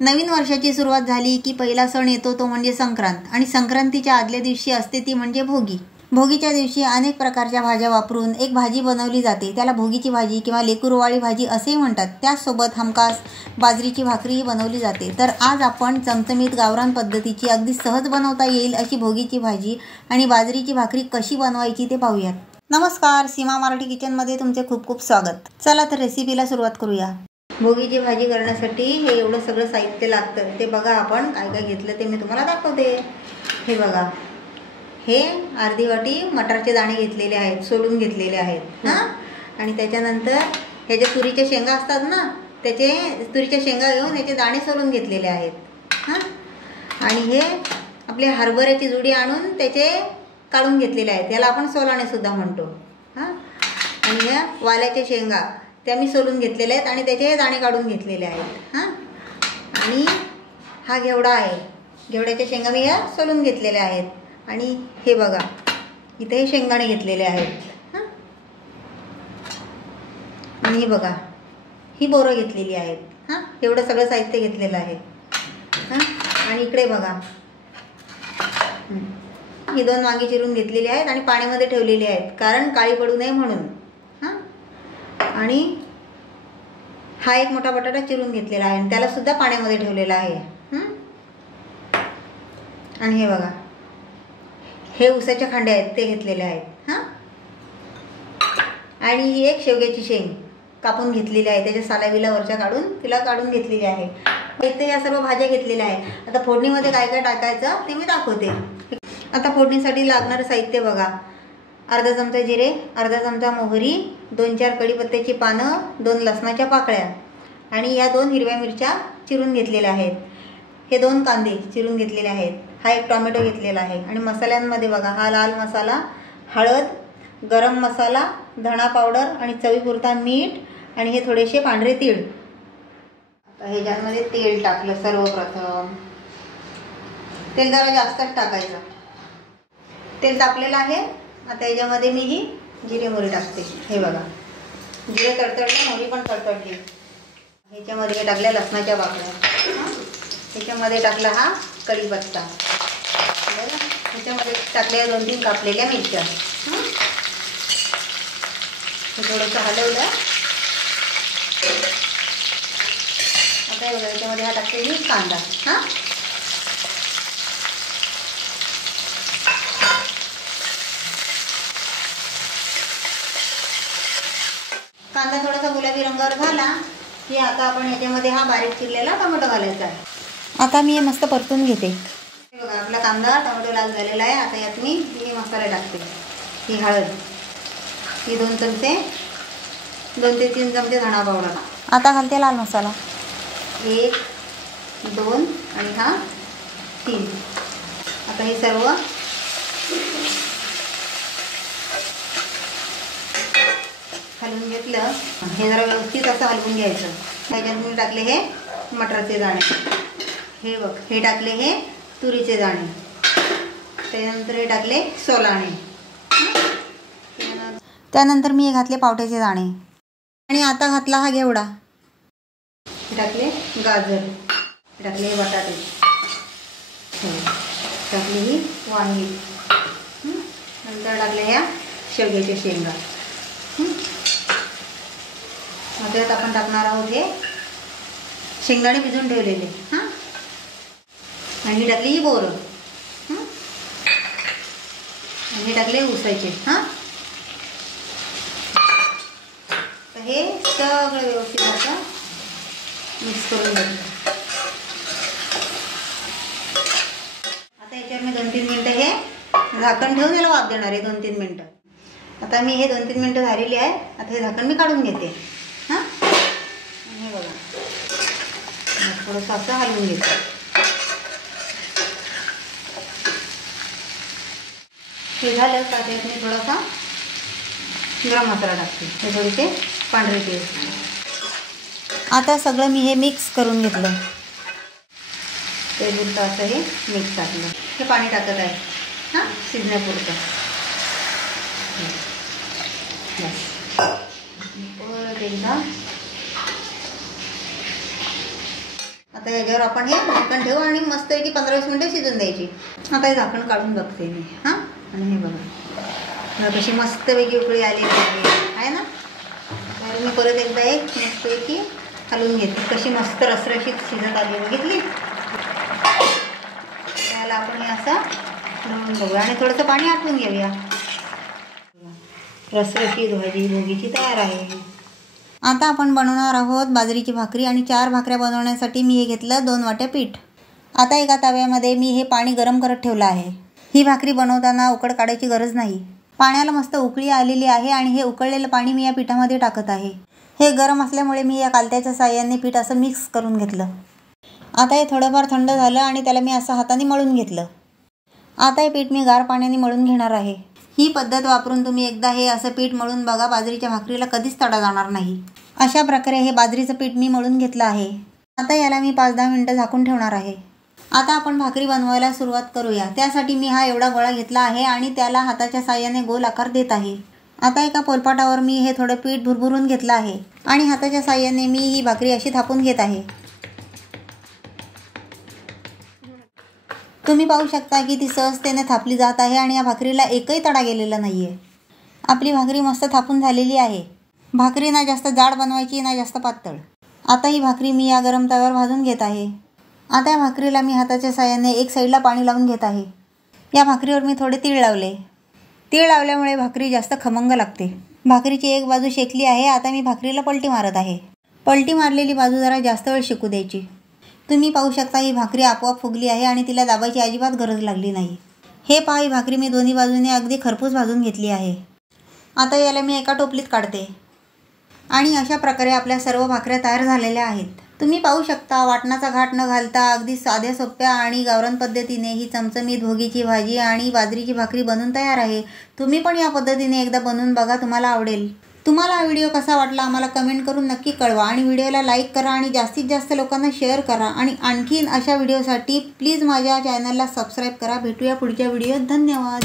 नवीन वर्षाची सुरुवात झाली की पहिला सण येतो तो म्हणजे संक्रांत आणि संक्रांतीच्या आदल्या दिवशी असते ती म्हणजे भोगी. भोगीच्या दिवशी अनेक प्रकारच्या भाज्या वापरून एक भाजी बनवली जाते. त्याला भोगीची भाजी किंवा लेकुरवाळी भाजी असेही म्हणतात. त्याचसोबत हमखास बाजरीची भाकरीही बनवली जाते. तर आज आपण चमचमीत गावरान पद्धतीची अगदी सहज बनवता येईल अशी भोगीची भाजी आणि बाजरीची भाकरी कशी बनवायची ते पाहूयात. नमस्कार, सीमा मराठी किचनमध्ये तुमचे खूप खूप स्वागत. चला तर रेसिपीला सुरुवात करूया. भोगीची भाजी करण्यासाठी हे एवढं सगळं साहित्य लागतं. ते बघा आपण काय काय घेतलं ते मी तुम्हाला दाखवते. हे बघा, हे अर्धी वाटी मटारचे दाणे घेतलेले आहेत, सोलून घेतलेले आहेत हां. आणि त्याच्यानंतर ह्याच्या तुरीच्या शेंगा असतात ना, त्याचे तुरीच्या शेंगा घेऊन याचे दाणे सोलून घेतलेले आहेत हां. आणि हे आपले हरभऱ्याची जुडी आणून त्याचे काढून घेतलेले आहेत, याला आपण सोलाणेसुद्धा म्हणतो हां. आणि ह्या वाल्याच्या शेंगा त्या मी सोलून घेतलेल्या आहेत आणि त्याचे दाणे काढून घेतलेले आहेत हां. आणि हा घेवडा आहे, घेवड्याच्या शेंगा मी ह्या सोलून घेतलेल्या आहेत. आणि हे बघा, इथे हे शेंगदाणे घेतलेले आहेत हां. आणि हे बघा, ही बोरं घेतलेली आहेत हां. एवढं सगळं साहित्य घेतलेलं आहे हां. आणि इकडे बघा, ही 2 वांगी चिरून घेतलेली आहेत आणि पाण्यामध्ये ठेवलेली आहेत कारण काळी पडू नये म्हणून हां. आणि हा एक मोठा बटाटा चिरून घेतलेला आहे आणि त्याला सुद्धा पाण्यामध्ये ठेवलेला आहे. आणि हे बघा, हे उसाच्या खांड्या आहेत ते घेतलेले आहेत हां. आणि ही एक शेवग्याची शेंग कापून घेतलेली आहे, त्याच्या सालाविला वरच्या काढून तिला काढून घेतलेली आहे. इथे या सर्व भाज्या घेतलेल्या आहे. आता फोडणीमध्ये काय काय टाकायचं ते मी दाखवते. आता फोडणीसाठी लागणारं साहित्य बघा, अर्धा चमचा जिरे, अर्धा चमचा मोहरी, 2-4 कढीपत्त्याची पानं, 2 लसणाच्या पाकळ्या आणि या 2 हिरव्या मिरच्या चिरून घेतलेल्या आहेत. हे 2 कांदे चिरून घेतलेले आहेत. हा एक टोमॅटो घेतलेला आहे. आणि मसाल्यांमध्ये बघा, हा लाल मसाला, हळद, गरम मसाला, धणा पावडर आणि चवीपुरता मीठ आणि हे थोडेसे पांढरे तीळ. आता ह्याच्यामध्ये तेल टाकलं. सर्वप्रथम तेल जरा जास्तच टाकायचं. तेल तापलेलं आहे. आता याच्यामध्ये मी ही जिरे मोहरी टाकते. हे बघा, जिरे तडतडले, मोहरी पण तडतडली. ह्याच्यामध्ये टाकल्या लसणाच्या पाकळ्या, ह्याच्यामध्ये टाकला हा कढीपत्ता, ह्याच्यामध्ये टाकल्या 2-3 कापलेल्या मिरच्या. हे थोडंसं हलवलं. आता बघा, याच्यामध्ये हा टाकते मी कांदा हां. कांदा थोडासा गुलाबी रंगावर झाला की आता आपण ह्याच्यामध्ये हा बारीक चिरलेला टोमॅटो घालायचा आहे. आता मी हे मस्त परतून घेते. हे बघा, आपला कांदा टोमॅटो लाल झालेला आहे. आता यात मी हे मसाले टाकते. ही हळद, ही 2 चमचे, 2 ते 3 चमचे धणा पावडर. आता घालते लाल मसाला, 1, 2 आणि हा 3. आता हे सर्व हलवून घेतलं. हे जरा व्यवस्थित असं हलवून घ्यायचं. त्याच्यात मी टाकले हे मटारचे दाणे, हे बघ, हे टाकले हे तुरीचे दाणे, त्यानंतर हे टाकले सोलाणे, त्यानंतर मी हे घातले पावट्याचे दाणे. आणि आता घातला हा घेवडा, हे टाकले गाजर, हे टाकले हे बटाटे, टाकली ही वांगी, नंतर टाकले ह्या शेवग्याच्या शेंगा. आता यात आपण टाकणार आहोत हे शेंगदाणे भिजून ठेवलेले हां. आणि टाकली ही बोरं आणि हे टाकले उसाचे हां. तर हे सगळं व्यवस्थित असं मिक्स करून घेतलं. आता याच्यावर मी 2-3 मिनटं हे झाकण ठेवून याला वाफ देणार आहे. 2-3 मिनटं. आता मी हे 2-3 मिनटं झालेली आहे. आता हे झाकण मी काढून घेते हां. हे बघा, थोडंसं असं हलवून घेते. हे झालं का त्यात मी थोडासा गरम मसाला टाकते, हे थोडेसे पांढरे तीळ. आता सगळं मी हे मिक्स करून घेतलं. तेलपुरतं असं हे मिक्स टाकलं. हे पाणी टाकत आहे हां, शिजण्यापुरतं. परत एकदा आता याच्यावर आपण हे झाकण ठेवू आणि मस्तपैकी 15-20 मिनिटं शिजून द्यायची. आता हे झाकण काढून बघते मी. हां, आणि हे बघा कशी मस्तपैकी उकळी आलेली आहे ना. तर मी परत एकदा एक मस्तपैकी हलवून घेते. कशी मस्त रसरशीत शिजत आली बघितली. त्याला आपण हे असं ढवळून बघूया आणि थोडंसं पाणी आटवून घेऊया. रसरशीत भाजी भोगीची तयार आहे. आता आपण बनवणार आहोत बाजरीची भाकरी आणि 4 भाकऱ्या बनवण्यासाठी मी हे घेतलं 2 वाट्या पीठ. आता एका तव्यामध्ये मी हे पाणी गरम करत ठेवलं आहे. ही भाकरी बनवताना उकड काढायची गरज नाही. पाण्याला मस्त उकळी आलेली आहे आणि हे उकळलेलं पाणी मी या पिठामध्ये टाकत आहे. हे गरम असल्यामुळे मी या कालत्याच्या साहाय्याने पीठ असं मिक्स करून घेतलं. आता हे थोडंफार थंड झालं आणि त्याला मी असं हाताने मळून घेतलं. आता हे पीठ मी गार पाण्याने मळून घेणार आहे. ही पद्धत वापरून तुम्ही एकदा हे असं पीठ मळून बघा. बाजरीच्या भाकरीला कधीच तडा जाणार नाही. अशा प्रकारे हे बाजरीचं पीठ मी मळून घेतलं आहे. आता याला मी 5-10 मिनिटं झाकून ठेवणार आहे. आता आपण भाकरी बनवायला सुरुवात करूया. त्यासाठी मी हा एवढा गोळा घेतला आहे आणि त्याला हाताच्या साहाय्याने गोल आकार देत आहे. आता एका पोलपाटावर मी हे थोडं पीठ भुरभुरून घेतलं आहे आणि हाताच्या साहाय्याने मी ही भाकरी अशी थापून घेत आहे. तुम्ही पाहू शकता की ती सहजतेने थापली जात आहे आणि या भाकरीला एकही तडा गेलेला नाही आहे. आपली भाकरी मस्त थापून झालेली आहे. भाकरी ना जास्त जाड बनवायची ना जास्त पातळ. आता ही भाकरी मी या गरम तव्यावर भाजून घेत आहे. आता या भाकरीला मी हाताच्या साहाय्याने एक साईडला पाणी लावून घेत आहे. या भाकरीवर मी थोडे तीळ लावले. तीळ लावल्यामुळे भाकरी जास्त खमंग लागते. भाकरीची एक बाजू शेकली आहे. आता मी भाकरीला पलटी मारत आहे. पलटी मारलेली बाजू जरा जास्त वेळ शेकू द्यायची. तुम्ही पाहू शकता ही भाकरी आपोआप फुगली आहे आणि तिला दाबायची अजिबात गरज लागली नाही. हे पहा, ही भाकरी मी दोन्ही बाजूने अगदी खरपूस भाजून घेतली आहे. आता याला मी एका टोपलीत काढते आणि अशा प्रकारे आपल्या सर्व भाकऱ्या तयार झालेल्या आहेत. तुम्ही पाहू शकता वाटणाचा घाट न घालता अगदी साध्या सोप्या आणि गावरान पद्धतीने ही चमचमीत भोगीची भाजी आणि बाजरीची भाकरी बनून तयार आहे. तुम्ही पण या पद्धतीने एकदा बनवून बघा, तुम्हाला आवडेल. तुम्हाला हा व्हिडिओ कसा वाटला आम्हाला कमेंट करून नक्की कळवा आणि व्हिडिओला लाईक करा आणि जास्तीत जास्त लोकांना शेअर करा आणि आणखीन अशा व्हिडिओसाठी प्लीज माझ्या चॅनलला सबस्क्राईब करा. भेटूया पुढच्या व्हिडिओत. धन्यवाद.